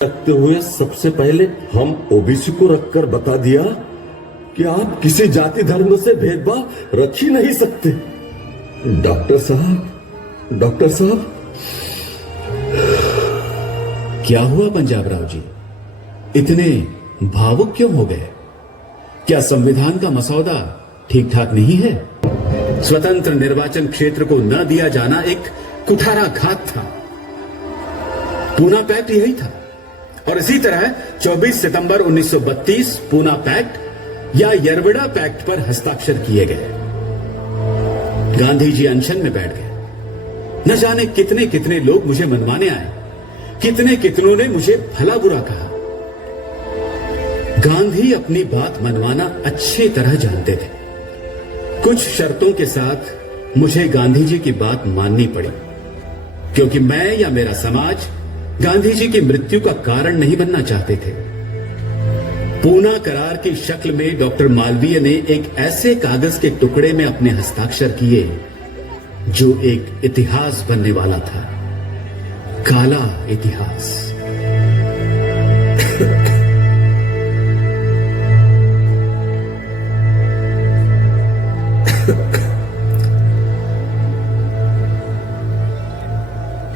रखते हुए सबसे पहले हम ओबीसी को रखकर बता दिया कि आप किसी जाति धर्म से भेदभाव रख ही नहीं सकते। डॉक्टर साहब क्या हुआ पंजाबराव जी, इतने भावुक क्यों हो गए? क्या संविधान का मसौदा ठीक ठाक नहीं है? स्वतंत्र निर्वाचन क्षेत्र को न दिया जाना एक कुठाराघात था। पूना पैक्ट यही था और इसी तरह 24 सितंबर 1932 पूना पैक्ट या यरविड़ा पैक्ट पर हस्ताक्षर किए गए। गांधी जी अनशन में बैठ गए। न जाने कितने कितने लोग मुझे मनवाने आए, कितने कितनों ने मुझे भला बुरा कहा। गांधी अपनी बात मनवाना अच्छी तरह जानते थे। कुछ शर्तों के साथ मुझे गांधी जी की बात माननी पड़ी, क्योंकि मैं या मेरा समाज गांधी जी की मृत्यु का कारण नहीं बनना चाहते थे। पूना करार की शक्ल में डॉक्टर मालवीय ने एक ऐसे कागज के टुकड़े में अपने हस्ताक्षर किए जो एक इतिहास बनने वाला था, काला इतिहास।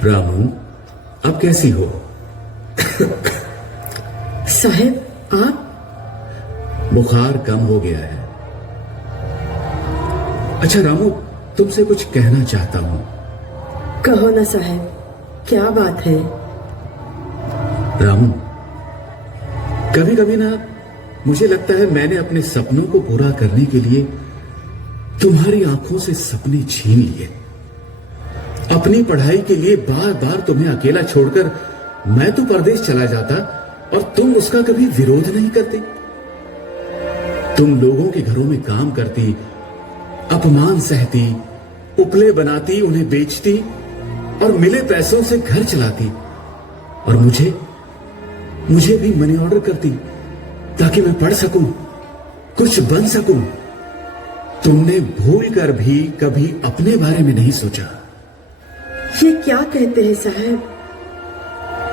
रामू, अब कैसी हो? साहब, आप? बुखार कम हो गया है। अच्छा रामू, तुमसे कुछ कहना चाहता हूं। कहो ना साहब, क्या बात है? रामू, कभी कभी ना मुझे लगता है मैंने अपने सपनों को पूरा करने के लिए तुम्हारी आंखों से सपने छीन लिए। अपनी पढ़ाई के लिए बार बार तुम्हें अकेला छोड़कर मैं तो परदेश चला जाता और तुम उसका कभी विरोध नहीं करती। तुम लोगों के घरों में काम करती, अपमान सहती, उपले बनाती, उन्हें बेचती और मिले पैसों से घर चलाती, और मुझे भी मनी ऑर्डर करती ताकि मैं पढ़ सकूं, कुछ बन सकूं। तुमने भूल कर भी कभी अपने बारे में नहीं सोचा। ये क्या कहते हैं साहब?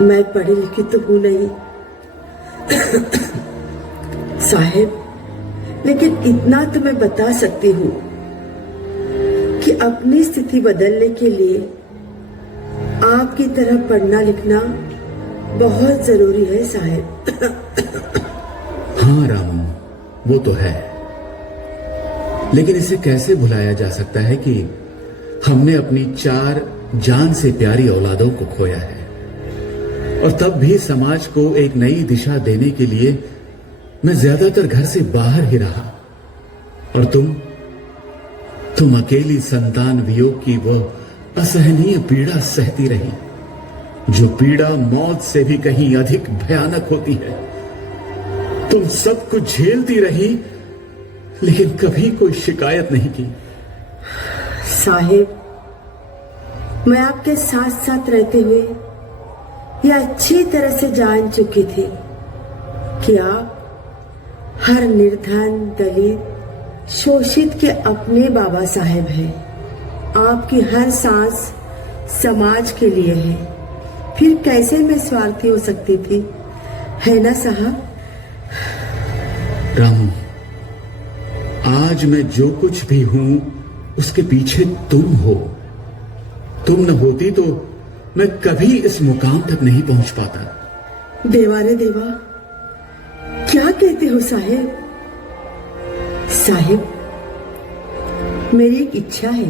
मैं पढ़ी लिखी तो हूं नहीं साहब, लेकिन इतना तो मैं बता सकती हूँ कि अपनी स्थिति बदलने के लिए आपकी तरह पढ़ना लिखना बहुत जरूरी है साहब। हाँ रामू, वो तो है, लेकिन इसे कैसे भुलाया जा सकता है कि हमने अपनी 4 जान से प्यारी औलादों को खोया है, और तब भी समाज को एक नई दिशा देने के लिए मैं ज्यादातर घर से बाहर ही रहा, और तुम अकेली संतान वियोग की वो असहनीय पीड़ा सहती रही, जो पीड़ा मौत से भी कहीं अधिक भयानक होती है। तुम सब कुछ झेलती रही, लेकिन कभी कोई शिकायत नहीं की। साहिब, मैं आपके साथ साथ रहते हुए यह अच्छी तरह से जान चुकी थी कि आप हर निर्धन, दलित, शोषित के अपने बाबा साहेब हैं। आपकी हर सांस समाज के लिए है। फिर कैसे मैं स्वार्थी हो सकती थी, है ना साहब? रामू, आज मैं जो कुछ भी हूं उसके पीछे तुम हो। तुम न होती तो मैं कभी इस मुकाम तक नहीं पहुंच पाता। देवा रे देवा, क्या कहते हो साहेब? साहिब, मेरी एक इच्छा है।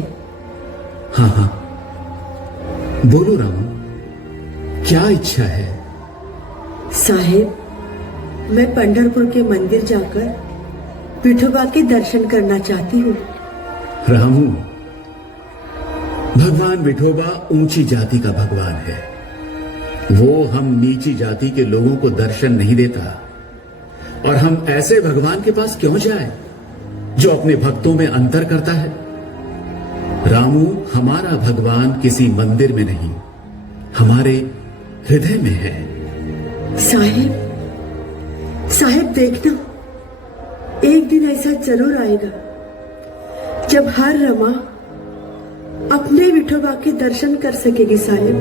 हाँ हाँ, बोलो रामू, क्या इच्छा है? साहिब, मैं पंढरपुर के मंदिर जाकर विठोबा के दर्शन करना चाहती हूँ। रामू, भगवान विठोबा ऊंची जाति का भगवान है। वो हम नीची जाति के लोगों को दर्शन नहीं देता, और हम ऐसे भगवान के पास क्यों जाएं, जो अपने भक्तों में अंतर करता है। रामू, हमारा भगवान किसी मंदिर में नहीं, हमारे हृदय में है। साहिब देखना, एक दिन ऐसा जरूर आएगा जब हर रमा अपने विठोबा के दर्शन कर सकेगी साहिब।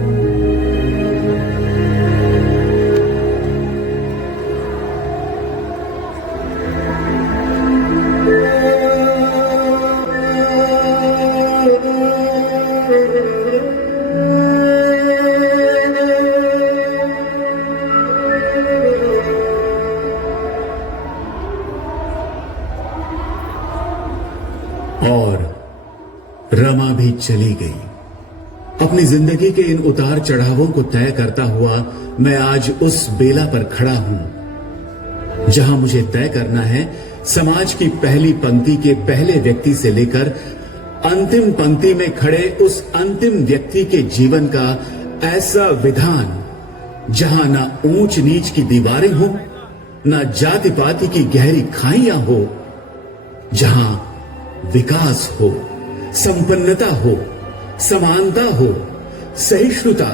रमा भी चली गई। अपनी जिंदगी के इन उतार चढ़ावों को तय करता हुआ मैं आज उस बेला पर खड़ा हूं जहां मुझे तय करना है समाज की पहली पंक्ति के पहले व्यक्ति से लेकर अंतिम पंक्ति में खड़े उस अंतिम व्यक्ति के जीवन का ऐसा विधान जहां ना ऊंच नीच की दीवारें हो, ना जाति पाति की गहरी खाइयां हो, जहां विकास हो, संपन्नता हो, समानता हो, सहिष्णुता,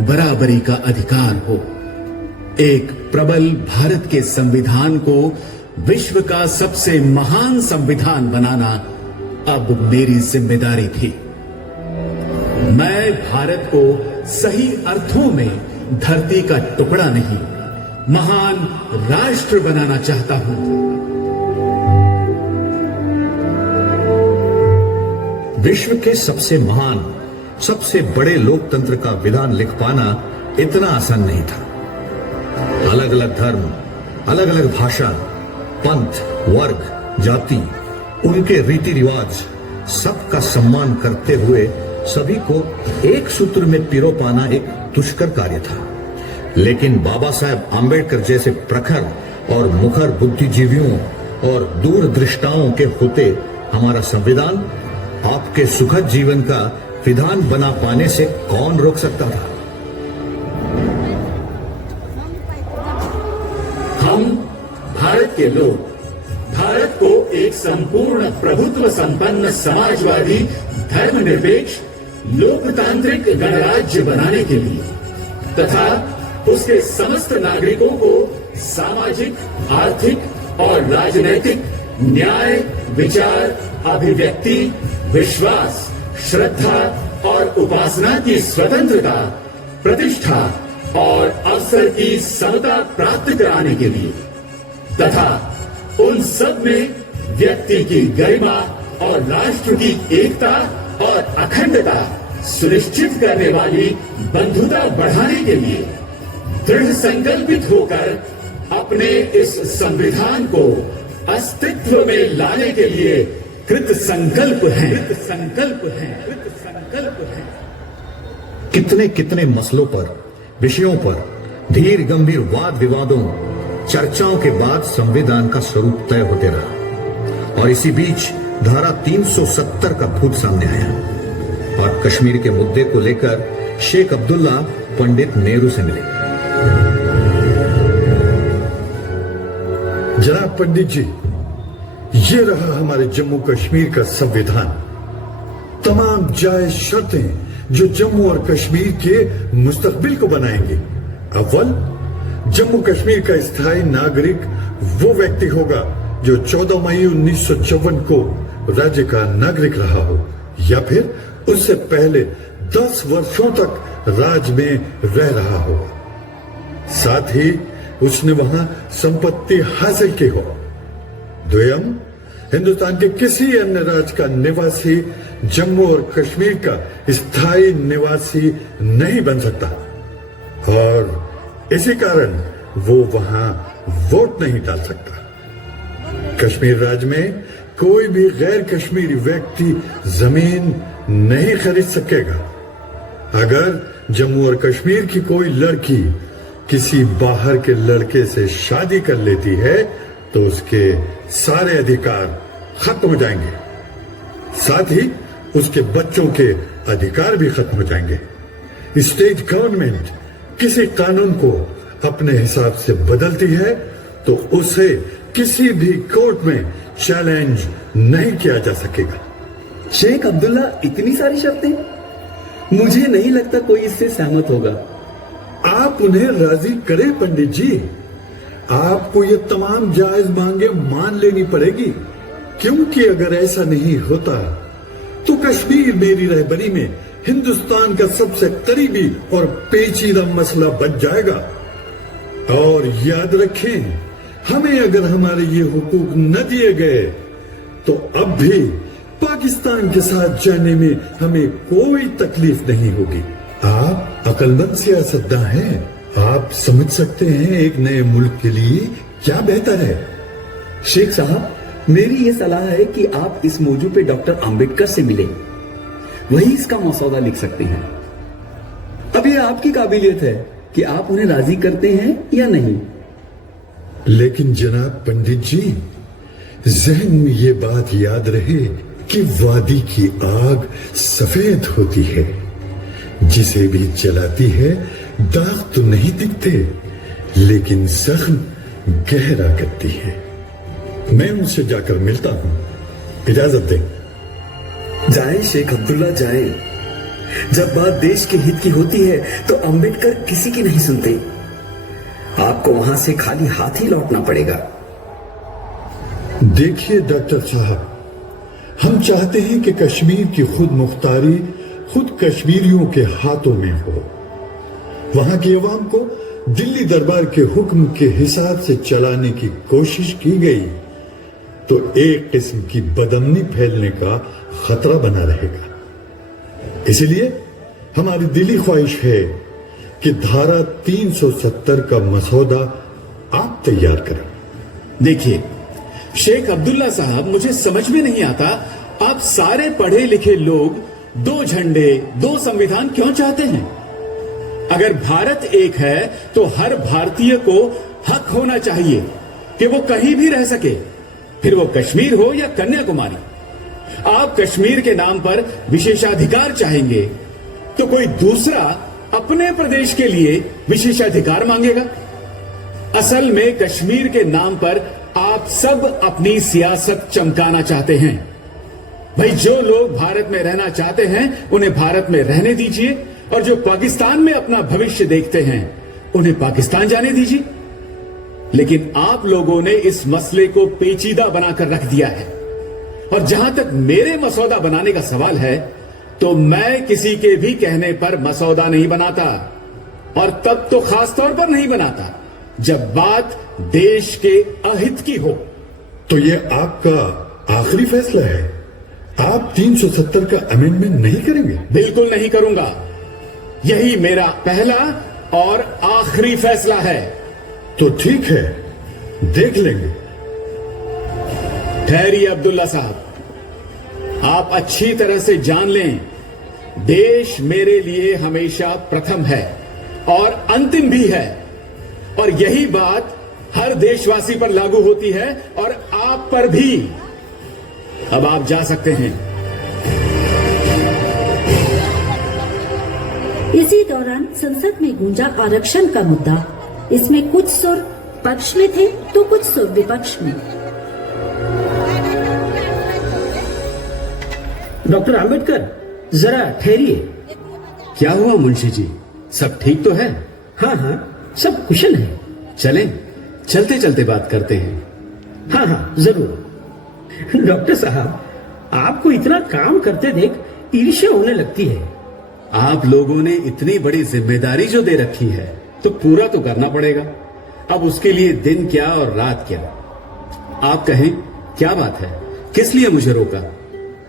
बराबरी का अधिकार हो। एक प्रबल भारत के संविधान को विश्व का सबसे महान संविधान बनाना अब मेरी जिम्मेदारी थी। मैं भारत को सही अर्थों में धरती का टुकड़ा नहीं, महान राष्ट्र बनाना चाहता हूं। विश्व के सबसे महान, सबसे बड़े लोकतंत्र का विधान लिख पाना इतना आसान नहीं था। अलग अलग धर्म, अलग अलग भाषा, पंथ, वर्ग, जाति, उनके रीति रिवाज, सबका सम्मान करते हुए सभी को एक सूत्र में पिरो पाना एक दुष्कर कार्य था। लेकिन बाबा साहेब आंबेडकर जैसे प्रखर और मुखर बुद्धिजीवियों और दूरदृष्टाओं के होते हमारा संविधान आपके सुखद जीवन का विधान बना पाने से कौन रोक सकता था? हम भारत के लोग भारत को एक संपूर्ण प्रभुत्व संपन्न समाजवादी धर्मनिरपेक्ष लोकतांत्रिक गणराज्य बनाने के लिए तथा उसके समस्त नागरिकों को सामाजिक, आर्थिक और राजनैतिक न्याय, विचार, अभिव्यक्ति, विश्वास, श्रद्धा और उपासना की स्वतंत्रता, प्रतिष्ठा और अवसर की समता प्राप्त कराने के लिए तथा उन सब में व्यक्ति की गरिमा और राष्ट्र की एकता और अखंडता सुनिश्चित करने वाली बंधुता बढ़ाने के लिए दृढ़ संकल्पित होकर अपने इस संविधान को अस्तित्व में लाने के लिए कृत संकल्प है। कितने कितने मसलों पर, विषयों पर धीर गंभीर वाद विवादों, चर्चाओं के बाद संविधान का स्वरूप तय होते रहा और इसी बीच धारा 370 का भूत सामने आया और कश्मीर के मुद्दे को लेकर शेख अब्दुल्ला पंडित नेहरू से मिले। जनाब पंडित जी, ये रहा हमारे जम्मू कश्मीर का संविधान। तमाम जायज शर्तें जो जम्मू और कश्मीर के मुस्तकबिल को बनाएंगी। अव्वल, जम्मू कश्मीर का स्थायी नागरिक वो व्यक्ति होगा जो 14 मई 1954 को राज्य का नागरिक रहा हो या फिर उससे पहले 10 वर्षों तक राज्य में रह रहा हो, साथ ही उसने वहां संपत्ति हासिल की हो। द्वितीय, हिंदुस्तान के किसी अन्य राज्य का निवासी जम्मू और कश्मीर का स्थायी निवासी नहीं बन सकता और इसी कारण वो वहां वोट नहीं डाल सकता। कश्मीर राज्य में कोई भी गैर कश्मीरी व्यक्ति जमीन नहीं खरीद सकेगा। अगर जम्मू और कश्मीर की कोई लड़की किसी बाहर के लड़के से शादी कर लेती है तो उसके सारे अधिकार खत्म हो जाएंगे, साथ ही उसके बच्चों के अधिकार भी खत्म हो जाएंगे। स्टेट गवर्नमेंट किसी कानून को अपने हिसाब से बदलती है तो उसे किसी भी कोर्ट में चैलेंज नहीं किया जा सकेगा। शेख अब्दुल्ला, इतनी सारी शर्तें? मुझे नहीं लगता कोई इससे सहमत होगा। आप उन्हें राजी करें पंडित जी। आपको ये तमाम जायज मांगे मान लेनी पड़ेगी, क्योंकि अगर ऐसा नहीं होता तो कश्मीर मेरी रहबरी में हिंदुस्तान का सबसे करीबी और पेचीदा मसला बन जाएगा। और याद रखें, हमें अगर हमारे ये हुकूक न दिए गए तो अब भी पाकिस्तान के साथ जाने में हमें कोई तकलीफ नहीं होगी। आप अक्लमंद सियासतदान हैं, आप समझ सकते हैं एक नए मुल्क के लिए क्या बेहतर है। शेख साहब, मेरी ये सलाह है कि आप इस मौजू पे डॉक्टर अंबेडकर से मिलें। वही इसका मसौदा लिख सकते हैं। अब ये आपकी काबिलियत है कि आप उन्हें राजी करते हैं या नहीं। लेकिन जनाब पंडित जी, जहन में ये बात याद रहे कि वादी की आग सफेद होती है, जिसे भी जलाती है दाग तो नहीं दिखते, लेकिन जख्म गहरा करती है। मैं उनसे जाकर मिलता हूं, इजाजत दें। जाए शेख अब्दुल्ला जाए। जब बात देश के हित की होती है तो अंबेडकर किसी की नहीं सुनते। आपको वहां से खाली हाथ ही लौटना पड़ेगा। देखिए डॉक्टर साहब, हम चाहते हैं कि कश्मीर की खुद मुख्तारी खुद कश्मीरियों के हाथों में हो। वहां की अवाम को दिल्ली दरबार के हुक्म के हिसाब से चलाने की कोशिश की गई तो एक किस्म की बदअमनी फैलने का खतरा बना रहेगा। इसलिए हमारी दिली ख्वाहिश है कि धारा 370 का मसौदा आप तैयार करें। देखिए शेख अब्दुल्ला साहब, मुझे समझ में नहीं आता आप सारे पढ़े लिखे लोग 2 झंडे 2 संविधान क्यों चाहते हैं? अगर भारत एक है तो हर भारतीय को हक होना चाहिए कि वो कहीं भी रह सके, फिर वो कश्मीर हो या कन्याकुमारी। आप कश्मीर के नाम पर विशेषाधिकार चाहेंगे तो कोई दूसरा अपने प्रदेश के लिए विशेषाधिकार मांगेगा। असल में कश्मीर के नाम पर आप सब अपनी सियासत चमकाना चाहते हैं। भाई, जो लोग भारत में रहना चाहते हैं उन्हें भारत में रहने दीजिए, और जो पाकिस्तान में अपना भविष्य देखते हैं उन्हें पाकिस्तान जाने दीजिए। लेकिन आप लोगों ने इस मसले को पेचीदा बनाकर रख दिया है, और जहां तक मेरे मसौदा बनाने का सवाल है तो मैं किसी के भी कहने पर मसौदा नहीं बनाता, और तब तो खास तौर पर नहीं बनाता जब बात देश के अहित की हो। तो ये आपका आखिरी फैसला है? आप 370 का अमेंडमेंट नहीं करेंगे? बिल्कुल नहीं करूंगा। यही मेरा पहला और आखिरी फैसला है। तो ठीक है, देख लेंगे। ठहरिए अब्दुल्ला साहब, आप अच्छी तरह से जान लें, देश मेरे लिए हमेशा प्रथम है और अंतिम भी है, और यही बात हर देशवासी पर लागू होती है और आप पर भी। अब आप जा सकते हैं। इसी दौरान संसद में गूंजा आरक्षण का मुद्दा। इसमें कुछ सुर पक्ष में थे तो कुछ सुर विपक्ष में। डॉक्टर आम्बेडकर, जरा ठहरिए। क्या हुआ मुंशी जी, सब ठीक तो है? हाँ हाँ, सब कुशल है। चलें, चलते चलते बात करते हैं। हाँ हाँ जरूर। डॉक्टर साहब, आपको इतना काम करते देख ईर्ष्या होने लगती है। आप लोगों ने इतनी बड़ी जिम्मेदारी जो दे रखी है तो पूरा तो करना पड़ेगा। अब उसके लिए दिन क्या और रात क्या। आप कहें, क्या बात है, किस लिए मुझे रोका?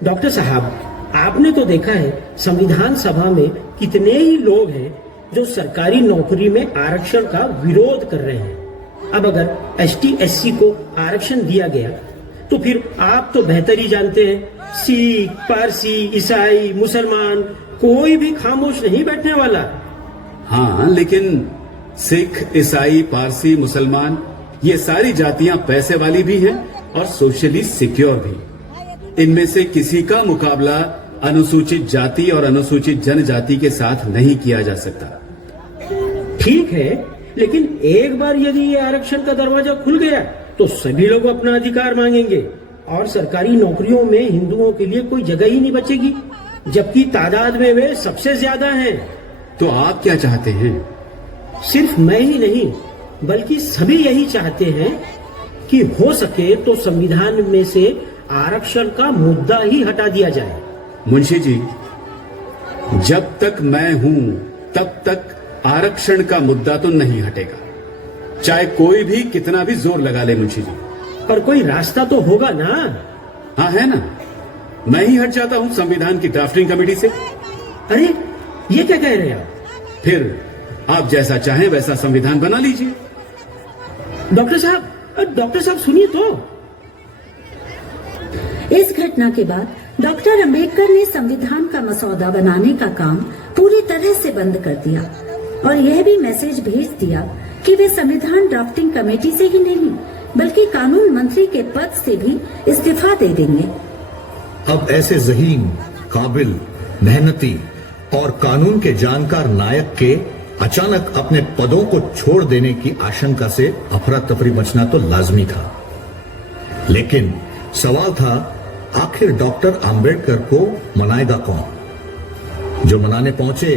डॉक्टर साहब, आपने तो देखा है संविधान सभा में कितने ही लोग हैं जो सरकारी नौकरी में आरक्षण का विरोध कर रहे हैं। अब अगर ST SC को आरक्षण दिया गया तो फिर आप तो बेहतर ही जानते हैं, सिख, पारसी, ईसाई, मुसलमान कोई भी खामोश नहीं बैठने वाला। हाँ, लेकिन सिख, ईसाई, पारसी, मुसलमान, ये सारी जातियां पैसे वाली भी हैं और सोशली सिक्योर भी। इनमें से किसी का मुकाबला अनुसूचित जाति और अनुसूचित जनजाति के साथ नहीं किया जा सकता। ठीक है, लेकिन एक बार यदि ये आरक्षण का दरवाजा खुल गया तो सभी लोग अपना अधिकार मांगेंगे और सरकारी नौकरियों में हिंदुओं के लिए कोई जगह ही नहीं बचेगी, जबकि तादाद में वे सबसे ज्यादा हैं। तो आप क्या चाहते हैं? सिर्फ मैं ही नहीं बल्कि सभी यही चाहते हैं कि हो सके तो संविधान में से आरक्षण का मुद्दा ही हटा दिया जाए। मुंशी जी, जब तक मैं हूं तब तक आरक्षण का मुद्दा तो नहीं हटेगा, चाहे कोई भी कितना भी जोर लगा ले। मुंशी जी, पर कोई रास्ता तो होगा ना? हाँ है ना, मैं ही हट जाता हूं संविधान की ड्राफ्टिंग कमेटी से। अरे ये क्या कह रहे हैं आप? फिर आप जैसा चाहें वैसा संविधान बना लीजिए। डॉक्टर साहब सुनिए तो। इस घटना के बाद डॉक्टर अंबेडकर ने संविधान का मसौदा बनाने का काम पूरी तरह से बंद कर दिया और यह भी मैसेज भेज दिया कि वे संविधान ड्राफ्टिंग कमेटी से ही नहीं बल्कि कानून मंत्री के पद से भी इस्तीफा दे देंगे। अब ऐसे ज़हीन, काबिल, मेहनती और कानून के जानकार नायक के अचानक अपने पदों को छोड़ देने की आशंका से अफरा तफरी मचना तो लाजमी था। लेकिन सवाल था, आखिर डॉक्टर अंबेडकर को मनाएगा कौन? जो मनाने पहुंचे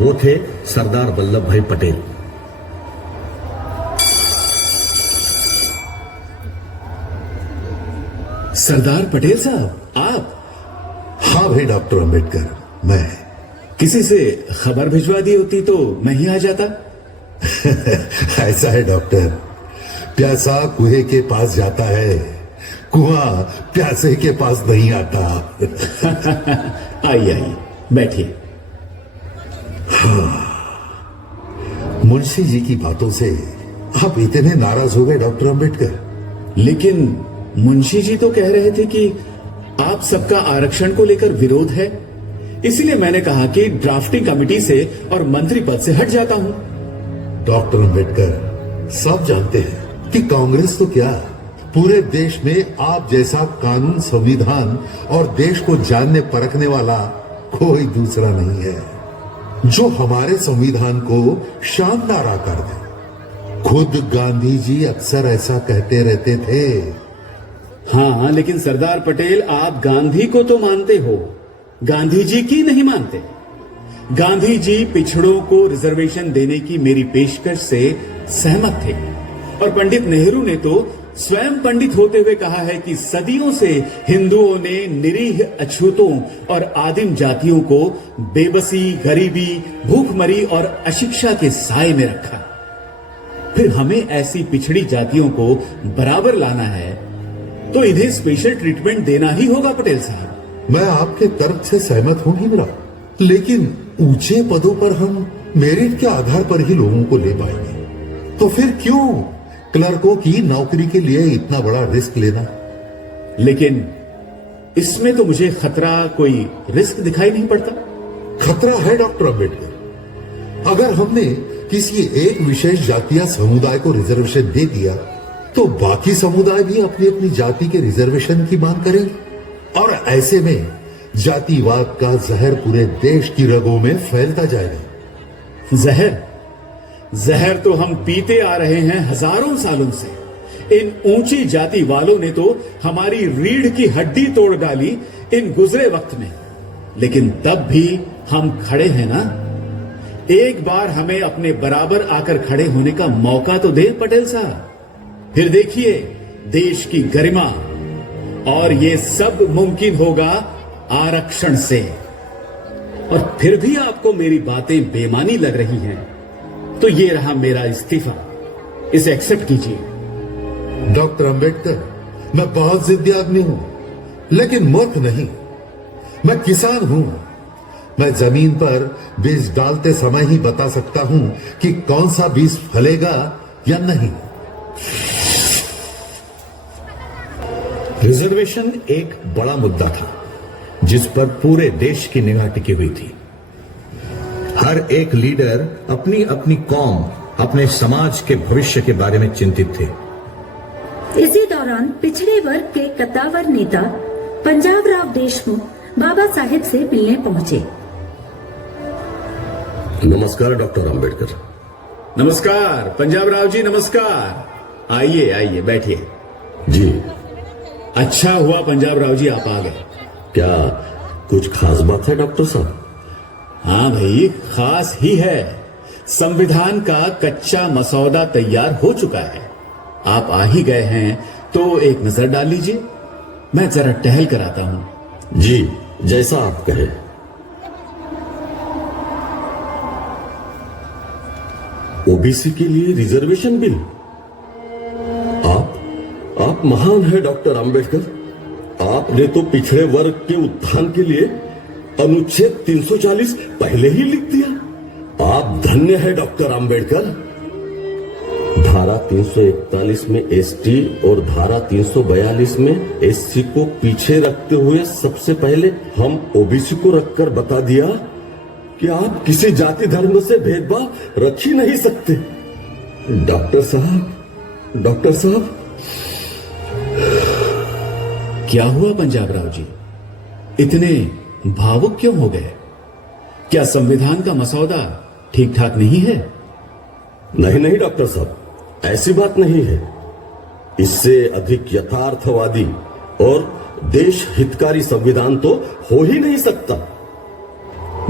वो थे सरदार वल्लभ भाई पटेल। सरदार पटेल साहब, आप? हाँ भाई डॉक्टर अंबेडकर, मैं। किसी से खबर भिजवा दी होती तो मैं ही आ जाता। ऐसा है डॉक्टर, प्यासा कुएं के पास जाता है, कुआं प्यासे के पास नहीं आता। आइए आइए, बैठिए। मुंशी जी की बातों से आप इतने नाराज हो गए डॉक्टर अंबेडकर? लेकिन मुंशी जी तो कह रहे थे कि आप सबका आरक्षण को लेकर विरोध है, इसलिए मैंने कहा कि ड्राफ्टिंग कमेटी से और मंत्री पद से हट जाता हूं। डॉक्टर अंबेडकर, सब जानते हैं कि कांग्रेस तो क्या, पूरे देश में आप जैसा कानून, संविधान और देश को जानने परखने वाला कोई दूसरा नहीं है, जो हमारे संविधान को शानदार आकार दे। खुद गांधी जी अक्सर ऐसा कहते रहते थे। हाँ, लेकिन सरदार पटेल, आप गांधी को तो मानते हो, गांधी जी की नहीं मानते। गांधी जी पिछड़ों को रिजर्वेशन देने की मेरी पेशकश से सहमत थे और पंडित नेहरू ने तो स्वयं पंडित होते हुए कहा है कि सदियों से हिंदुओं ने निरीह अछूतों और आदिम जातियों को बेबसी, गरीबी, भूखमरी और अशिक्षा के साए में रखा। फिर हमें ऐसी पिछड़ी जातियों को बराबर लाना है तो इन्हें स्पेशल ट्रीटमेंट देना ही होगा पटेल साहब। मैं आपके तर्क से सहमत हूं ही मेरा, लेकिन ऊंचे पदों पर हम मेरिट के आधार पर ही लोगों को ले पाएंगे, तो फिर क्यों क्लर्कों की नौकरी के लिए इतना बड़ा रिस्क लेना? लेकिन इसमें तो मुझे खतरा, कोई रिस्क दिखाई नहीं पड़ता। खतरा है डॉक्टर अंबेडकर। अगर हमने किसी एक विशेष जाति या समुदाय को रिजर्वेशन दे दिया तो बाकी समुदाय भी अपनी अपनी जाति के रिजर्वेशन की मांग करेंगे और ऐसे में जातिवाद का जहर पूरे देश की रगों में फैलता जाएगा। जहर तो हम पीते आ रहे हैं हजारों सालों से। इन ऊंची जाति वालों ने तो हमारी रीढ़ की हड्डी तोड़ डाली इन गुजरे वक्त में, लेकिन तब भी हम खड़े हैं ना। एक बार हमें अपने बराबर आकर खड़े होने का मौका तो दे पटेल साहब। फिर देखिए देश की गरिमा, और ये सब मुमकिन होगा आरक्षण से। और फिर भी आपको मेरी बातें बेमानी लग रही हैं तो ये रहा मेरा इस्तीफा, इसे एक्सेप्ट कीजिए। डॉक्टर अंबेडकर, मैं बहुत जिद्दी आदमी हूं, लेकिन मूर्ख नहीं। मैं किसान हूं। मैं जमीन पर बीज डालते समय ही बता सकता हूं कि कौन सा बीज फलेगा या नहीं। रिजर्वेशन एक बड़ा मुद्दा था जिस पर पूरे देश की निगाह टिकी हुई थी। हर एक लीडर अपनी अपनी कौम, अपने समाज के भविष्य के बारे में चिंतित थे। इसी दौरान पिछड़े वर्ग के कद्दावर नेता पंजाब राव देशमुख बाबा साहेब से मिलने पहुंचे। नमस्कार डॉक्टर अंबेडकर। नमस्कार पंजाब राव जी, नमस्कार। आइए आइए, बैठिए। जी। अच्छा हुआ पंजाब राव जी आप आ गए। क्या कुछ खास बात है डॉक्टर साहब? हाँ भाई, खास ही है। संविधान का कच्चा मसौदा तैयार हो चुका है। आप आ ही गए हैं तो एक नजर डाल लीजिए। मैं जरा टहल कर आता हूं। जी, जैसा आप कहें। ओबीसी के लिए रिजर्वेशन बिल? आप महान है डॉक्टर अंबेडकर। आपने तो पिछड़े वर्ग के उत्थान के लिए अनुच्छेद 340 पहले ही लिख दिया। आप धन्य है डॉक्टर अंबेडकर। धारा 341 में एसटी और धारा 342 में एससी को पीछे रखते हुए सबसे पहले हम ओबीसी को रखकर बता दिया कि आप किसी जाति धर्म से भेदभाव रख ही नहीं सकते। डॉक्टर साहब क्या हुआ पंजाब राव जी, इतने भावुक क्यों हो गए? क्या संविधान का मसौदा ठीक ठाक नहीं है? नहीं डॉक्टर साहब, ऐसी बात नहीं है। इससे अधिक यथार्थवादी और देश हितकारी संविधान तो हो ही नहीं सकता।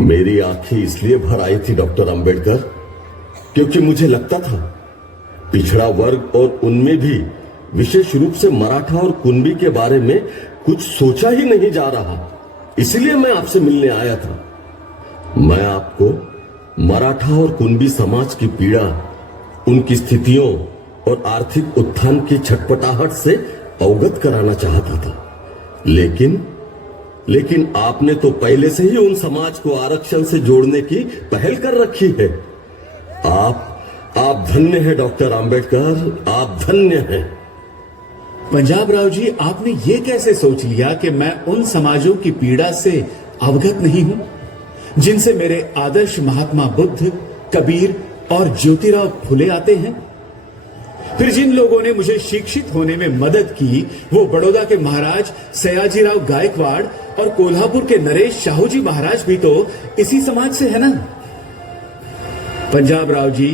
मेरी आंखें इसलिए भर आई थी डॉक्टर अंबेडकर, क्योंकि मुझे लगता था पिछड़ा वर्ग और उनमें भी विशेष रूप से मराठा और कुंबी के बारे में कुछ सोचा ही नहीं जा रहा। इसलिए मैं आपसे मिलने आया था। मैं आपको मराठा और कुंबी समाज की पीड़ा, उनकी स्थितियों और आर्थिक उत्थान की छटपटाहट से अवगत कराना चाहता था, लेकिन आपने तो पहले से ही उन समाज को आरक्षण से जोड़ने की पहल कर रखी है। आप धन्य हैं डॉक्टर अंबेडकर, आप धन्य हैं। पंजाब राव जी, आपने ये कैसे सोच लिया कि मैं उन समाजों की पीड़ा से अवगत नहीं हूं जिनसे मेरे आदर्श महात्मा बुद्ध, कबीर और ज्योतिराव फुले आते हैं? फिर जिन लोगों ने मुझे शिक्षित होने में मदद की, वो बड़ौदा के महाराज सयाजीराव गायकवाड़ और कोल्हापुर के नरेश शाहू जी महाराज भी तो इसी समाज से है ना? पंजाब राव जी,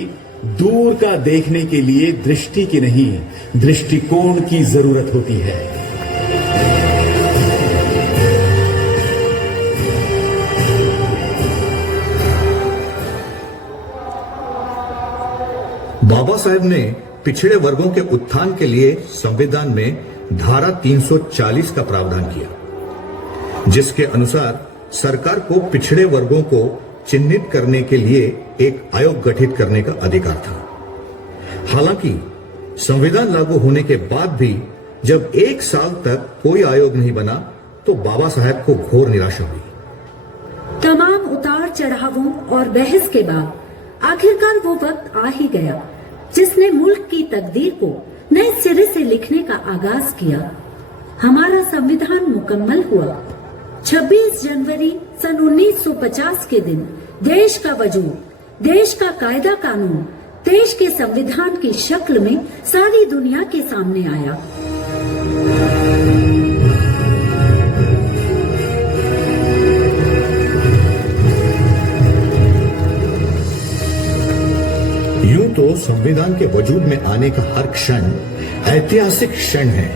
दूर का देखने के लिए दृष्टि की नहीं, दृष्टिकोण की जरूरत होती है। बाबा साहेब ने पिछड़े वर्गों के उत्थान के लिए संविधान में धारा 340 का प्रावधान किया, जिसके अनुसार सरकार को पिछड़े वर्गों को चिन्हित करने के लिए एक आयोग गठित करने का अधिकार था। हालांकि संविधान लागू होने के बाद भी जब 1 साल तक कोई आयोग नहीं बना, तो बाबा साहेब को घोर निराशा हुई। तमाम उतार चढ़ावों और बहस के बाद आखिरकार वो वक्त आ ही गया जिसने मुल्क की तकदीर को नए सिरे से लिखने का आगाज किया। हमारा संविधान मुकम्मल हुआ। 26 जनवरी सन 1950 के दिन देश का वजूद, देश का कायदा कानून, देश के संविधान की शक्ल में सारी दुनिया के सामने आया। यूं तो संविधान के वजूद में आने का हर क्षण ऐतिहासिक क्षण है,